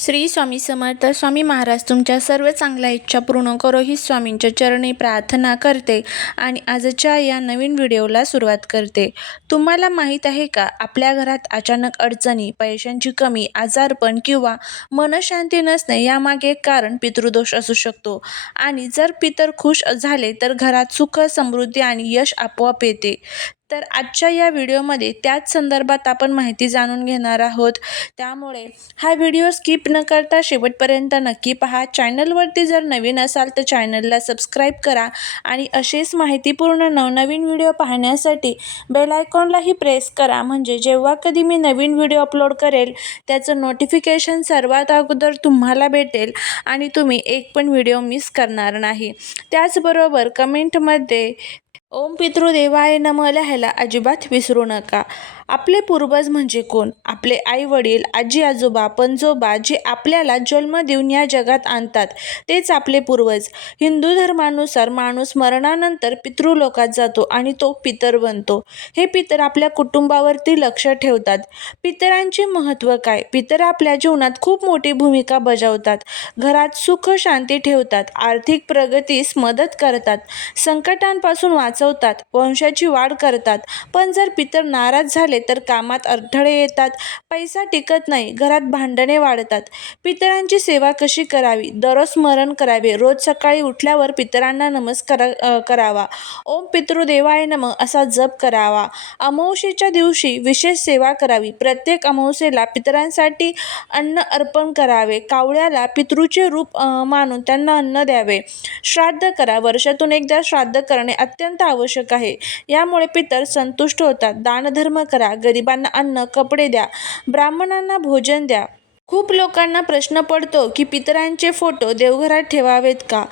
श्री स्वामी समर्थ. स्वामी महाराज तुमच्या सर्व चांगल्या इच्छा पूर्ण करो ही स्वामींच्या चरणी प्रार्थना करते आणि आजच्या या नवीन व्हिडिओला सुरुवात करते. तुम्हाला माहीत आहे का, आपल्या घरात अचानक अडचणी, पैशांची कमी, आजारपण किंवा मनशांती नसणे यामागे एक कारण पितृदोष असू शकतो. आणि जर पितर खुश झाले तर घरात सुख, समृद्धी आणि यश आपोआप येते. तर आजच्या या व्हिडिओमध्ये त्याच संदर्भात आपण माहिती जाणून घेणार आहोत. त्यामुळे हा व्हिडिओ स्किप न करता शेवटपर्यंत नक्की पहा. चॅनलवरती जर नवीन असाल तर चॅनलला सबस्क्राईब करा आणि असेच माहितीपूर्ण नवनवीन व्हिडिओ पाहण्यासाठी बेल आयकॉनलाही प्रेस करा, म्हणजे जेव्हा कधी मी नवीन व्हिडिओ अपलोड करेल त्याचं नोटिफिकेशन सर्वात अगोदर तुम्हाला भेटेल आणि तुम्ही एक पण व्हिडिओ मिस करणार नाही. त्याचबरोबर कमेंटमध्ये ओम पितृदेवाय नमः लिहायला अजिबात विसरू नका. आपले पूर्वज म्हणजे कोण? आपले आई वडील, आजी आजोबा, पणजोबा जे आपल्याला जन्म देऊन या जगात आणतात तेच आपले पूर्वज. हिंदू धर्मानुसार माणूस मरणानंतर पितृलोकात जातो आणि तो पितर बनतो. हे पितर आपल्या कुटुंबावरती लक्ष ठेवतात. पितरांचे महत्त्व काय? पितर आपल्या जीवनात खूप मोठी भूमिका बजावतात. घरात सुख शांती ठेवतात, आर्थिक प्रगतीस मदत करतात, संकटांपासून वाचवतात, वंशाची वाढ करतात. पण जर पितर नाराज झाले तर कामात अडथळे येतात, पैसा टिकत नाही, घरात भांडणे वाढतात. पितरांची सेवा कशी करावी? दररोज स्मरण करावे. रोज सकाळी उठल्यावर पितरांना नमस्कार करावा. ओम पितृदेवाय नमः असा जप करावा. अमावस्येच्या दिवशी विशेष सेवा करावी. प्रत्येक अमावस्येला पितरांसाठी अन्न अर्पण करावे. कावळ्याला पितृचे रूप मानून त्यांना अन्न द्यावे. श्राद्ध करा. वर्षातून एकदा श्राद्ध करणे अत्यंत आवश्यक आहे. यामुळे पितर संतुष्ट होतात. दानधर्म करा. गरिबांना अन्न, कपडे द्या. ब्राह्मणांना भोजन द्या. खूप लोकांना प्रश्न पडतो की पितरांचे फोटो देवघरात ठेवावेत का?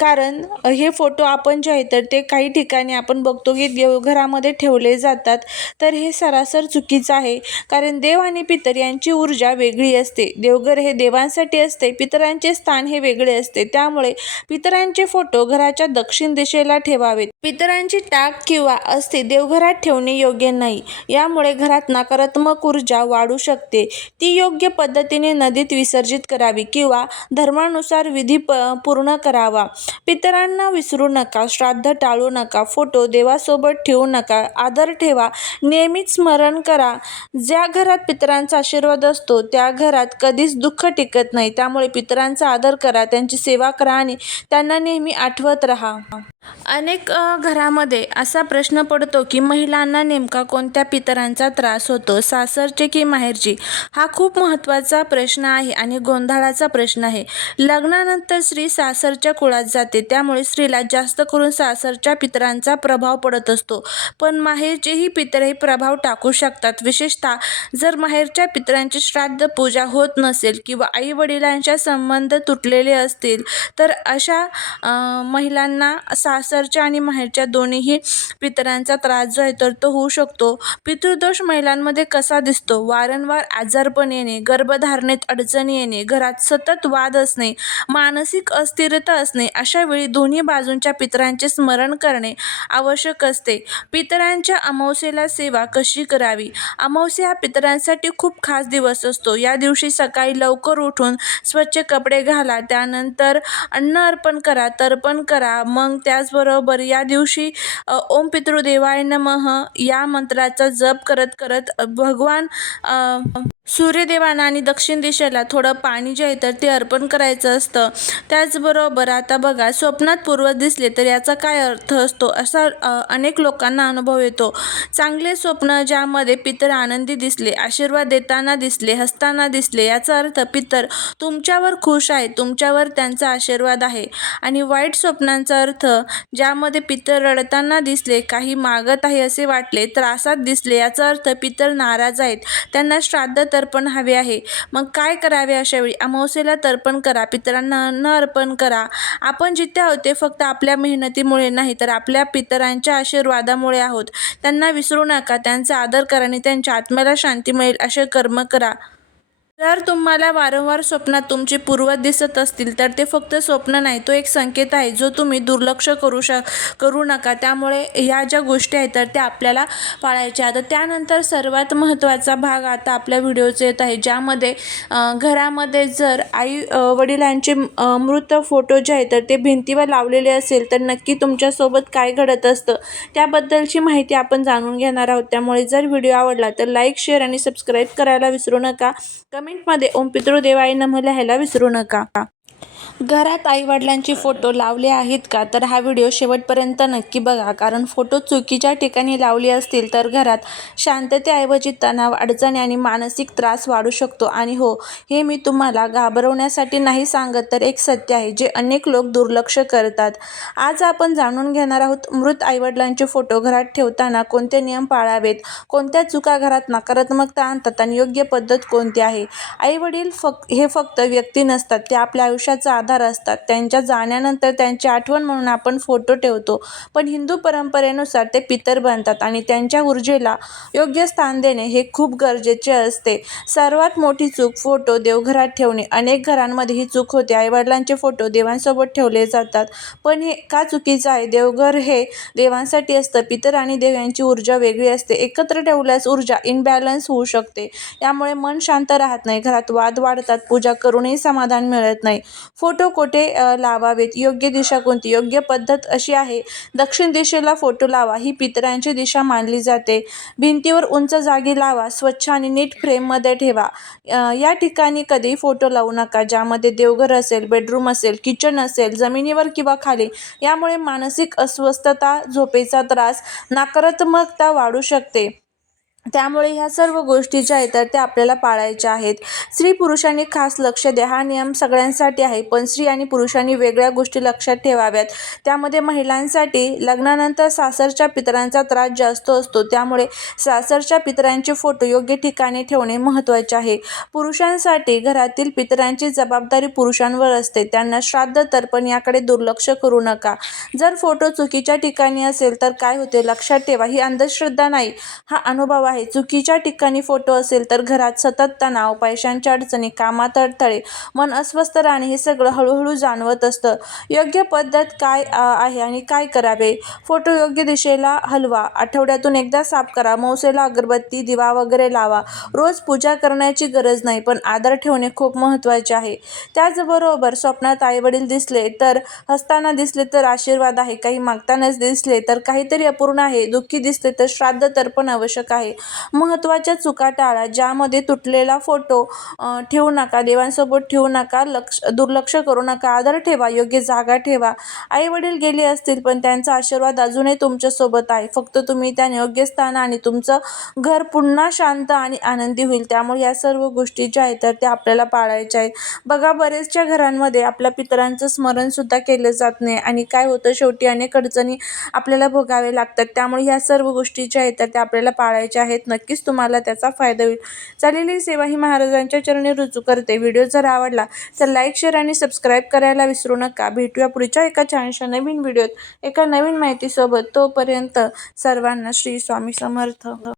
कारण हे फोटो आपण जे आहे तर ते काही ठिकाणी आपण बघतो की देवघरामध्ये ठेवले जातात. तर हे सरासर चुकीचं आहे. कारण देव आणि पितर यांची ऊर्जा वेगळी असते. देवघर हे देवांसाठी असते, पितरांचे स्थान हे वेगळे असते. त्यामुळे पितरांचे फोटो घराच्या दक्षिण दिशेला ठेवावेत. पितरांची टाक किंवा अस्थी देवघरात ठेवणे योग्य नाही. यामुळे घरात नकारात्मक ऊर्जा वाढू शकते. ती योग्य पद्धतीने नदीत विसर्जित करावी किंवा धर्मानुसार विधी पूर्ण करावा. पितरांना विसरू नका. श्राद्ध टाळू नका. फोटो देवासोबत ठेवू नका. आदर ठेवा. नेहमीच स्मरण करा. ज्या घरात पितरांचा आशीर्वाद असतो त्या घरात कधीच दुःख टिकत नाही. त्यामुळे पितरांचा आदर करा, त्यांची सेवा करा आणि त्यांना नेहमी आठवत राहा. अनेक घरामध्ये असा प्रश्न पडतो की महिलांना नेमका कोणत्या पितरांचा त्रास होतो, सासरचे की माहेरची? हा खूप महत्त्वाचा प्रश्न आहे आणि गोंधळाचा प्रश्न आहे. लग्नानंतर स्त्री सासरच्या कुळात जाते, त्यामुळे स्त्रीला जास्त करून सासरच्या पितरांचा प्रभाव पडत असतो. पण माहेरचेही पितरही प्रभाव टाकू शकतात. विशेषतः जर माहेरच्या पितरांची श्राद्ध पूजा होत नसेल किंवा आई वडिलांच्या संबंध तुटलेले असतील तर अशा महिलांना सासरच्या आणि माहेरच्या दोन्हीही पितरांचा त्रास जो आहे तर तो होऊ शकतो. पितृदोष महिलांमध्ये कसा दिसतो? वारंवार आजारपण येणे, गर्भधारणेत अडचणी येणे, घरात सतत वाद असणे, मानसिक अस्थिरता असणे. अशा वेळी दोन्ही बाजूंच्या पितरांचे स्मरण करणे आवश्यक असते. पितरांच्या अमावस्येला सेवा कशी करावी? अमावस्या हा पितरांसाठी खूप खास दिवस असतो. या दिवशी सकाळी लवकर उठून स्वच्छ कपडे घाला, त्यानंतर अन्न अर्पण करा, तर्पण करा. मग त्याचबरोबर या दिवशी ओम पितृदेवाय नमः या मंत्राचा जप करत करत भगवान सूर्यदेवांना आणि दक्षिण दिशेला थोडं पाणी जे आहे तर ते अर्पण करायचं असतं. त्याचबरोबर आता बघा, स्वप्नात पूर्वज दिसले तर याचा काय अर्थ असतो? असा अनेक लोकांना अनुभव येतो. चांगले स्वप्न ज्यामध्ये पितर आनंदी दिसले, आशीर्वाद देताना दिसले, हसताना दिसले, याचा अर्थ पितर तुमच्यावर खुश आहे, तुमच्यावर त्यांचा आशीर्वाद आहे. आणि वाईट स्वप्नांचा अर्थ ज्यामध्ये पितर रडताना दिसले, काही मागत आहे असे वाटले, त्रासात दिसले, याचा अर्थ पितर नाराज आहेत, त्यांना श्राद्ध तर्पण हवे आहे. मग काय करावे अशा वेळी? अमावस्येला तर्पण करा, पितरांना अन्न अर्पण करा. आपण जिथे आहोत ते फक्त आपल्या मेहनतीमुळे नाही तर आपल्या पितरांच्या आशीर्वादामुळे आहोत. त्यांना विसरू नका. त्यांचा आदर करा आणि त्यांच्या आत्म्याला शांती मिळेल असे कर्म करा. जर तुम्हाला वारंवार स्वप्नात तुमचे पूर्वज दिसत असतील तर ते फक्त स्वप्न नाही, तो एक संकेत आहे जो तुम्ही दुर्लक्ष करू नका. त्यामुळे ह्या ज्या गोष्टी आहेत तर त्या आपल्याला पाळायच्या. आता त्यानंतर सर्वात महत्त्वाचा भाग आता आपल्या व्हिडिओचा येत आहे, ज्यामध्ये घरामध्ये जर आई वडिलांचे मृत फोटो जे आहेत तर ते भिंतीवर लावलेले असेल तर नक्की तुमच्यासोबत काय घडत असतं त्याबद्दलची माहिती आपण जाणून घेणार आहोत. त्यामुळे जर व्हिडिओ आवडला तर लाईक, शेअर आणि सबस्क्राईब करायला विसरू नका. कमेंटमध्ये ओम पितृदेवाय नमः लिहायला विसरू नका. घरात आईवडिलांचे फोटो लावले आहेत का, तर हा व्हिडिओ शेवटपर्यंत नक्की बघा. कारण फोटो चुकीच्या ठिकाणी लावले असतील तर घरात शांततेऐवजी तणाव, अडचणी आणि मानसिक त्रास वाढू शकतो. आणि हो, हे मी तुम्हाला घाबरवण्यासाठी नाही सांगत, तर एक सत्य आहे जे अनेक लोक दुर्लक्ष करतात. आज आपण जाणून घेणार आहोत मृत आईवडिलांचे फोटो घरात ठेवताना कोणते नियम पाळावेत, कोणत्या चुका घरात नकारात्मकता आणतात आणि योग्य पद्धत कोणती आहे. आईवडील हे फक्त व्यक्ती नसतात, ते आपल्या आयुष्याचा आधार असतात. त्यांच्या जाण्यानंतर त्यांची आठवण म्हणून आपण फोटो ठेवतो, पण हिंदू परंपरेनुसार ते पितर बनतात आणि त्यांच्या ऊर्जेला योग्य स्थान देणे हे खूप गरजेचे असते. सर्वात मोठी चूक फोटो देवघरात ठेवणे. अनेक घरांमध्ये ही चूक होते. आईवडिलांचे फोटो देवांसोबत ठेवले जातात, पण हे का चुकीचं आहे? देवघर हे देवांसाठी असतं. पितर आणि देव यांची ऊर्जा वेगळी असते. एकत्र ठेवल्यास ऊर्जा इनबॅलन्स होऊ शकते, यामुळे मन शांत राहत नाही, घरात वाद वाढतात, पूजा करूनही समाधान मिळत नाही. फोटो कोठे लावावेत, योग्य दिशा कोणती? योग्य पद्धत अशी आहे, दक्षिण दिशेला फोटो लावा, ही पितरांची दिशा मानली जाते. भिंतीवर उंच जागी लावा, स्वच्छ आणि नीट फ्रेममध्ये ठेवा. या ठिकाणी कधीही फोटो लावू नका ज्यामध्ये देवघर असेल, बेडरूम असेल, किचन असेल, जमिनीवर किंवा खाली. यामुळे मानसिक अस्वस्थता, झोपेचा त्रास, नकारात्मकता वाढू शकते. त्यामुळे ह्या सर्व गोष्टी ज्या आहेत तर त्या आपल्याला पाळायच्या आहेत. स्त्री पुरुषांनी खास लक्ष द्या. हा नियम सगळ्यांसाठी आहे, पण स्त्री आणि पुरुषांनी वेगळ्या गोष्टी लक्षात ठेवाव्यात. त्यामध्ये महिलांसाठी लग्नानंतर सासरच्या पितरांचा त्रास जास्त असतो, त्यामुळे सासरच्या पितरांचे फोटो योग्य ठिकाणी ठेवणे महत्त्वाचे आहे. पुरुषांसाठी घरातील पितरांची जबाबदारी पुरुषांवर असते. त्यांना श्राद्ध, तर्पण याकडे दुर्लक्ष करू नका. जर फोटो चुकीच्या ठिकाणी असेल तर काय होते लक्षात ठेवा. ही अंधश्रद्धा नाही, हा अनुभव आहे. चुकीच्या ठिकाणी फोटो असेल तर घरात सतत तणाव, पैशांच्या अडचणी, कामात अडथळे, मन अस्वस्थ राहणे हे सगळं हळूहळू जाणवत असतं. योग्य पद्धत काय आहे आणि काय करावे? फोटो योग्य दिशेला हलवा. आठवड्यातून एकदा साफ करा. मौसेला अगरबत्ती, दिवा वगैरे लावा. रोज पूजा करण्याची गरज नाही, पण आदर ठेवणे खूप महत्त्वाचे आहे. त्याचबरोबर स्वप्नात आईवडील दिसले तर, हसताना दिसले तर आशीर्वाद आहे, काही मागतानाच दिसले तर काहीतरी अपूर्ण आहे, दुःखी दिसले तर श्राद्ध, तर्पण आवश्यक आहे. महत्त्वाच्या चुका टाळा, ज्यामध्ये तुटलेला फोटो ठेवू नका, देवांसोबत ठेवू नका, दुर्लक्ष करू नका, आदर ठेवा, योग्य जागा ठेवा. आई वडील गेले असतील पण त्यांचा आशीर्वाद अजूनही तुमच्यासोबत आहे. फक्त तुम्ही त्यांना योग्य स्थान आणि तुमचं घर पुन्हा शांत आणि आनंदी होईल. त्यामुळे या सर्व गोष्टी ज्या आहेत तर त्या आपल्याला पाळायच्या आहेत. बघा, बरेचशा घरांमध्ये आपल्या पितरांचं स्मरण सुद्धा केलं जात नाही आणि काय होतं, शेवटी अनेक अडचणी आपल्याला भोगावे लागतात. त्यामुळे ह्या सर्व गोष्टी ज्या आहेत तर त्या आपल्याला पाळायच्या आहेत. नक्कीच तुम्हाला त्याचा फायदा होईल. चाललेली सेवा ही महाराजांच्या चरणी रुजू करते. व्हिडिओ जर आवडला तर लाईक, शेअर आणि सबस्क्राईब करायला विसरू नका. भेटूया पुढच्या एका छानशा नवीन व्हिडिओत एका नवीन माहितीसोबत. तोपर्यंत सर्वांना श्री स्वामी समर्थ.